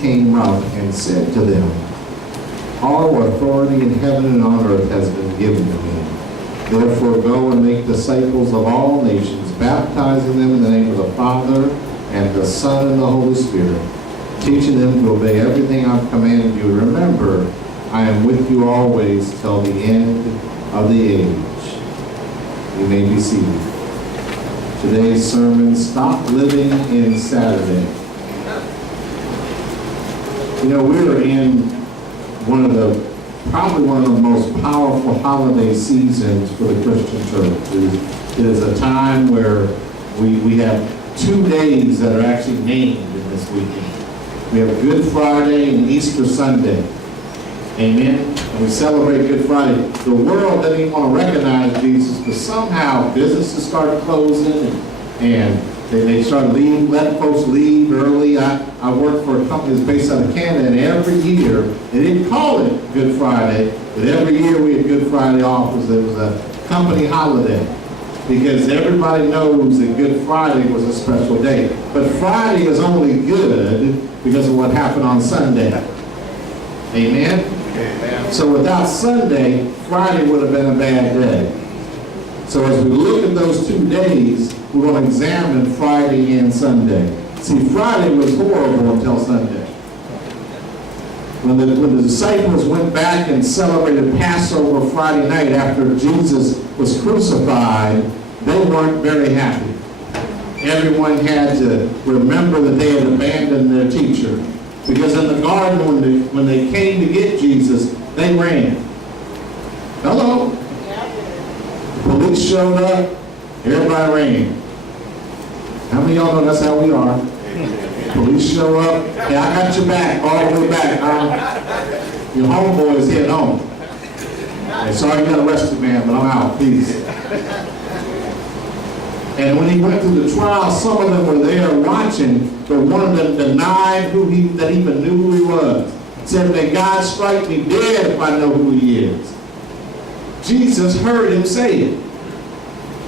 came out and said to them, all authority in heaven and on earth has been given to me. Therefore go and make disciples of all nations, baptizing them in the name of the Father and the Son and the Holy Spirit, teaching them to obey everything I've commanded you. Remember, I am with you always till the end of the age. You may be seated. Today's sermon, Stop Living in Saturday. You know, we're in probably one of the most powerful holiday seasons for the Christian church. It is a time where we have 2 days that are actually named in this weekend. We have Good Friday and Easter Sunday. Amen? And we celebrate Good Friday. The world doesn't even want to recognize Jesus, but somehow businesses start closing and they start letting folks leave early. I work for a company that's based out of Canada, and every year, they didn't call it Good Friday, but every year we had Good Friday off. It was a company holiday because everybody knows that Good Friday was a special day. But Friday is only good because of what happened on Sunday. Amen? Amen. So without Sunday, Friday would have been a bad day. So as we look at those 2 days, we're going to examine Friday and Sunday. See, Friday was horrible until Sunday. When the disciples went back and celebrated Passover Friday night after Jesus was crucified, they weren't very happy. Everyone had to remember that they had abandoned their teacher. Because in the garden, when they came to get Jesus, they ran. Hello? The police showed up, everybody ran. How many of y'all know that's how we are? Police show up, hey, I got your back, all the way back. Your homeboy is heading home. Hey, sorry you got arrested, man, but I'm out, peace. And when he went through the trial, some of them were there watching, but one of them denied that even knew who he was. Said, may God strike me dead if I know who he is. Jesus heard him say it.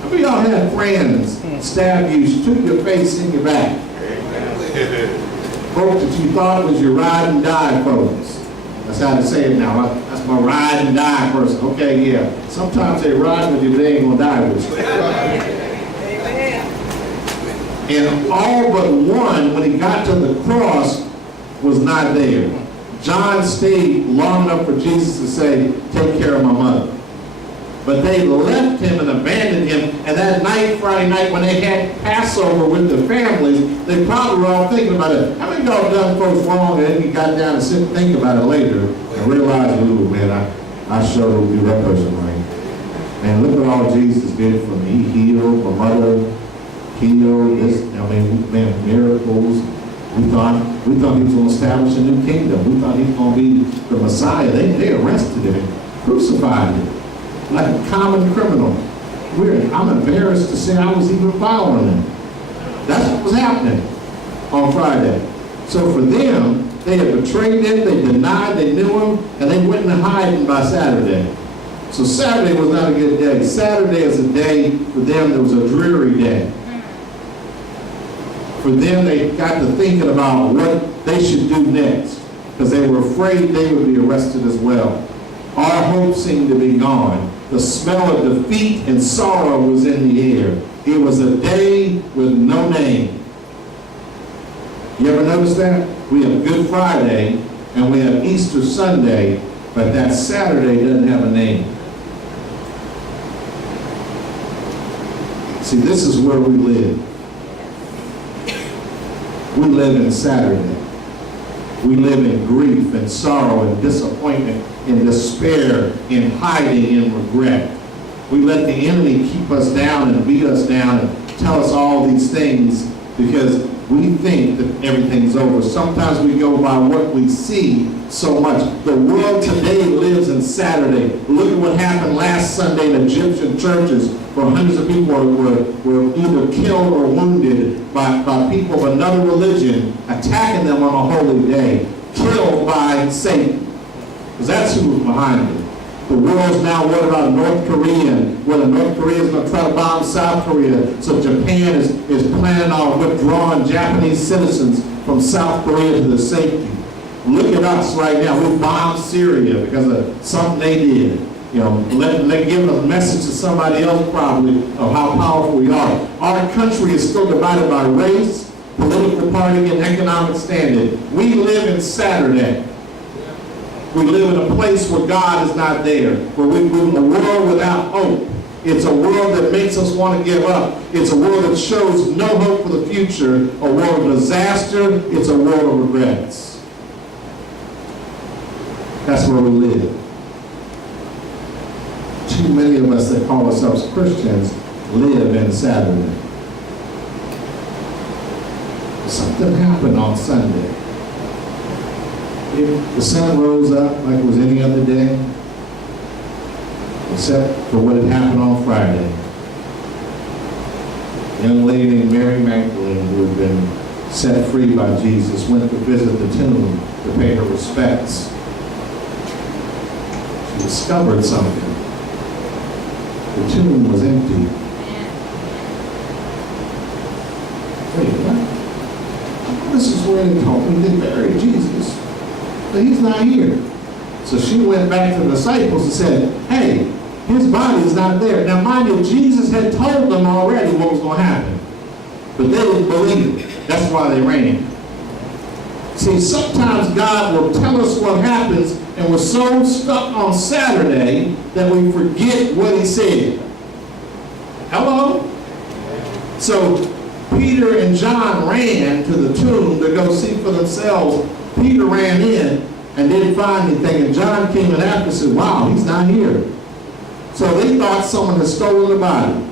How many of y'all had friends stab you, shoot your face in your back? Folks that you thought was your ride and die folks. That's how they say it now. That's my ride and die person. Okay, yeah. Sometimes they ride with you, but they ain't gonna die with you. And all but one, when he got to the cross, was not there. John stayed long enough for Jesus to say, take care of my mother. But they left him and abandoned him. And that night, Friday night, when they had Passover with the families, they probably were all thinking about it. How many of y'all done folks wrong and then you got down and sit and think about it later and realized, ooh, man, I sure don't do that person right. Man, look what all Jesus did for me. He healed my mother, healed this, man, miracles. We thought he was going to establish a new kingdom. We thought he was going to be the Messiah. They arrested him and crucified him like a common criminal. I'm embarrassed to say I was even following them. That's what was happening on Friday. So for them, they had betrayed him, they denied they knew him, and they went into hiding by Saturday. So Saturday was not a good day. Saturday is a day for them that was a dreary day. For them, they got to thinking about what they should do next because they were afraid they would be arrested as well. Our hope seemed to be gone. The smell of defeat and sorrow was in the air. It was a day with no name. You ever notice that? We have Good Friday and we have Easter Sunday, but that Saturday doesn't have a name. See, this is where we live. We live in Saturday. We live in grief and sorrow and disappointment, in despair, in hiding, in regret. We let the enemy keep us down and beat us down and tell us all these things because we think that everything's over. Sometimes we go by what we see so much. The world today lives in Saturday. Look at what happened last Sunday in Egyptian churches where hundreds of people were either killed or wounded by people of another religion attacking them on a holy day, killed by Satan. Because that's who was behind it. The world's now worried about North Korea, whether North Korea is going to try to bomb South Korea. So Japan is planning on withdrawing Japanese citizens from South Korea to the safety. Look at us right now. We bombed Syria because of something they did. You know, let give a message to somebody else probably of how powerful we are. Our country is still divided by race, political party, and economic standing. We live in Saturday. We live in a place where God is not there. Where we live in a world without hope. It's a world that makes us want to give up. It's a world that shows no hope for the future. A world of disaster. It's a world of regrets. That's where we live. Too many of us that call ourselves Christians live in Saturday. Something happened on Sunday. The sun rose up like it was any other day, except for what had happened on Friday. A young lady named Mary Magdalene, who had been set free by Jesus, went to visit the tomb to pay her respects. She discovered something. The tomb was empty. Wait, what? This is where they told me they buried Jesus. But he's not here. So she went back to the disciples and said, hey, his body is not there. Now mind you, Jesus had told them already what was going to happen. But they didn't believe it. That's why they ran. See, sometimes God will tell us what happens, and we're so stuck on Saturday that we forget what he said. Hello? So Peter and John ran to the tomb to go see for themselves. Peter ran in and didn't find anything, and John came in after and said, wow, he's not here. So they thought someone had stolen the body.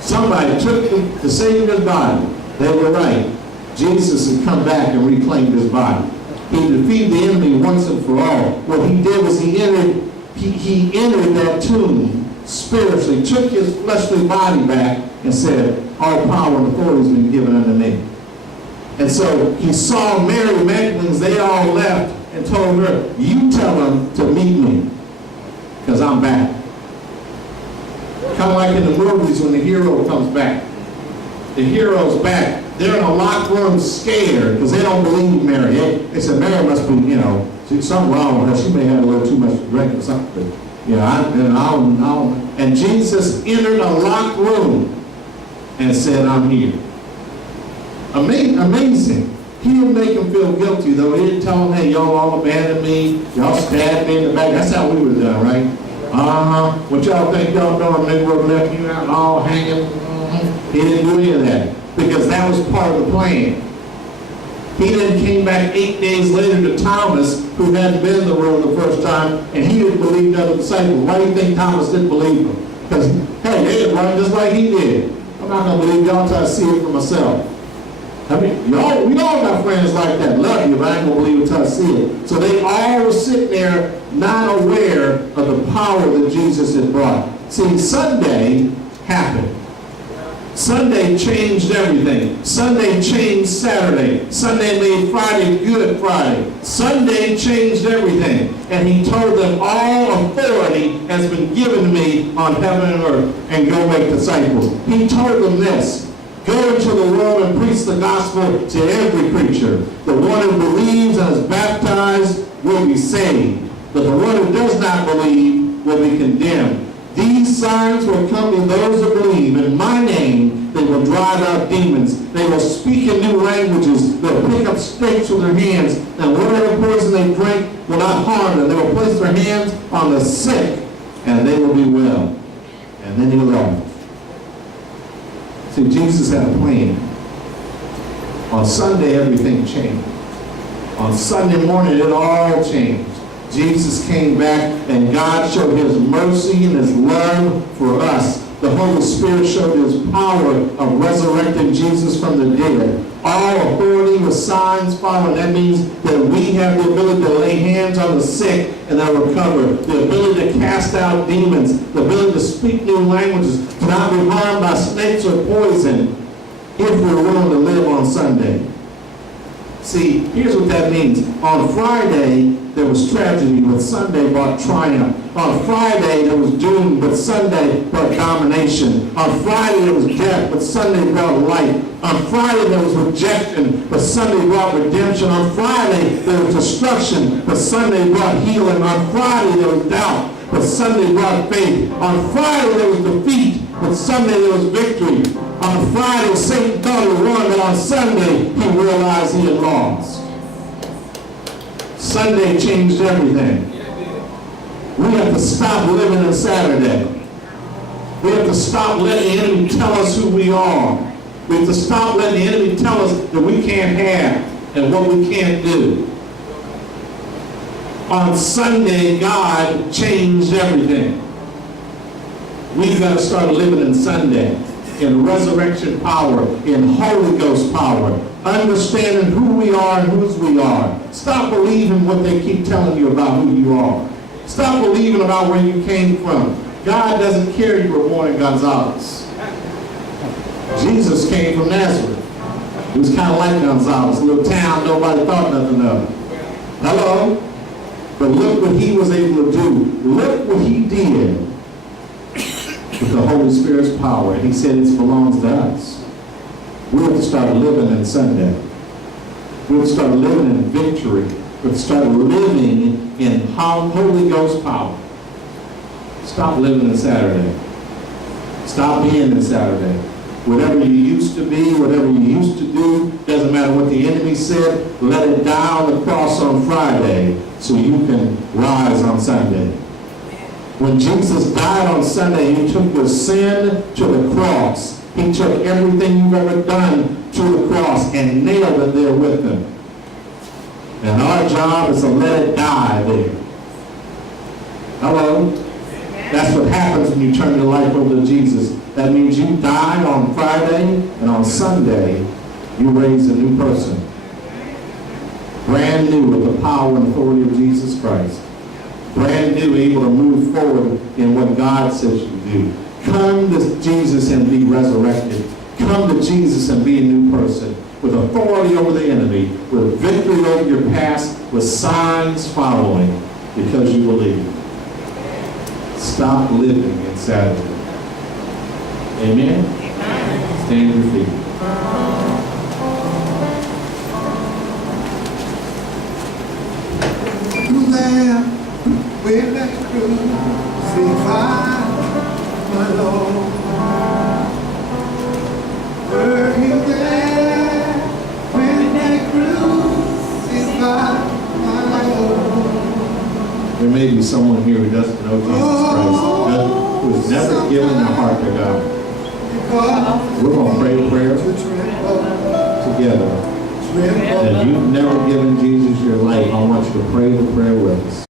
Somebody took the Savior's body. They were right. Jesus had come back and reclaimed his body. He defeated the enemy once and for all. What he did was he entered that tomb spiritually, took his fleshly body back, and said, all power and authority has been given unto me. And so he saw Mary Magdalene, they all left, and told her, you tell them to meet me, because I'm back. Kind of like in the movies when the hero comes back. The hero's back. They're in a locked room scared because they don't believe Mary. They said, Mary must be, something wrong with her. She may have a little too much to drink or something. And Jesus entered a locked room and said, I'm here. Amazing. He didn't make them feel guilty, though. He didn't tell them, hey, y'all all abandoned me. Y'all stabbed me in the back. That's how we were done, right? What y'all think y'all doing? They were left you out all hanging. He didn't do any of that because that was part of the plan. He then came back 8 days later to Thomas, who hadn't been in the world the first time, and he didn't believe the other disciples. Why do you think Thomas didn't believe him? Because, hey, they didn't run just like he did. I'm not going to believe y'all until I see it for myself. I mean, we all got friends like that. Love you, but I ain't going to believe it until I see it. So they all were sitting there not aware of the power that Jesus had brought. See, Sunday happened. Sunday changed everything. Sunday changed Saturday. Sunday made Friday Good Friday. Sunday changed everything. And he told them, all authority has been given to me on heaven and earth, and go make disciples. He told them this, go into the world and preach the gospel to every creature. The one who believes and is baptized will be saved, but the one who does not believe will be condemned. These signs will come to those who believe. In my name, they will drive out demons. They will speak in new languages. They'll pick up sticks with their hands. And whatever poison they drink will not harm them. They will place their hands on the sick, and they will be well. And then he left. See, Jesus had a plan. On Sunday, everything changed. On Sunday morning, it all changed. Jesus came back, and God showed his mercy and his love for us. The Holy Spirit showed his power of resurrecting Jesus from the dead. All authority with signs following. That means that we have the ability to lay hands on the sick and they'll recover. The ability to cast out demons. The ability to speak new languages. To not be harmed by snakes or poison if we're willing to live on Sunday. See, here's what that means. On Friday, there was tragedy, but Sunday brought triumph. On Friday, there was doom, but Sunday brought domination. On Friday, there was death, but Sunday brought life. On Friday, there was rejection, but Sunday brought redemption. On Friday, there was destruction, but Sunday brought healing. On Friday, there was doubt, but Sunday brought faith. On Friday, there was defeat, but Sunday, there was victory. On Friday, Satan thought he won, but on Sunday, he realized he had lost. Sunday changed everything. We have to stop living on Saturday. We have to stop letting the enemy tell us who we are. We have to stop letting the enemy tell us that we can't have and what we can't do. On Sunday, God changed everything. We've got to start living in Sunday, in resurrection power, in Holy Ghost power, understanding who we are and whose we are. Stop believing what they keep telling you about who you are. Stop believing about where you came from. God doesn't care you were born in Gonzales. Jesus came from Nazareth. He was kind of like Gonzales, a little town nobody thought nothing of. Hello? But look what he was able to do. Look what he did with the Holy Spirit's power. And he said it belongs to us. We have to start living in Sunday. We have to start living in victory. We have to start living in Holy Ghost power. Stop living in Saturday. Stop being in Saturday. Whatever you used to be, whatever you used to do, doesn't matter what the enemy said, let it die on the cross on Friday so you can rise on Sunday. When Jesus died on Sunday, he took your sin to the cross. He took everything you've ever done to the cross and nailed it there with him. And our job is to let it die there. Hello? That's what happens when you turn your life over to Jesus. That means you die on Friday, and on Sunday, you raise a new person. Brand new with the power and authority of Jesus Christ. Brand new, able to move forward in what God says you do. Come to Jesus and be resurrected. Come to Jesus and be a new person with authority over the enemy, with victory over your past, with signs following because you believe. Stop living in Saturday. Amen? Stand your feet. There with that crucified, my Lord. Were you there when that crucified, my Lord? There may be someone here who doesn't know Jesus Christ, who has never given their heart to God. We're going to pray a prayer together. And if you've never given Jesus your life, I want you to pray the prayer with us.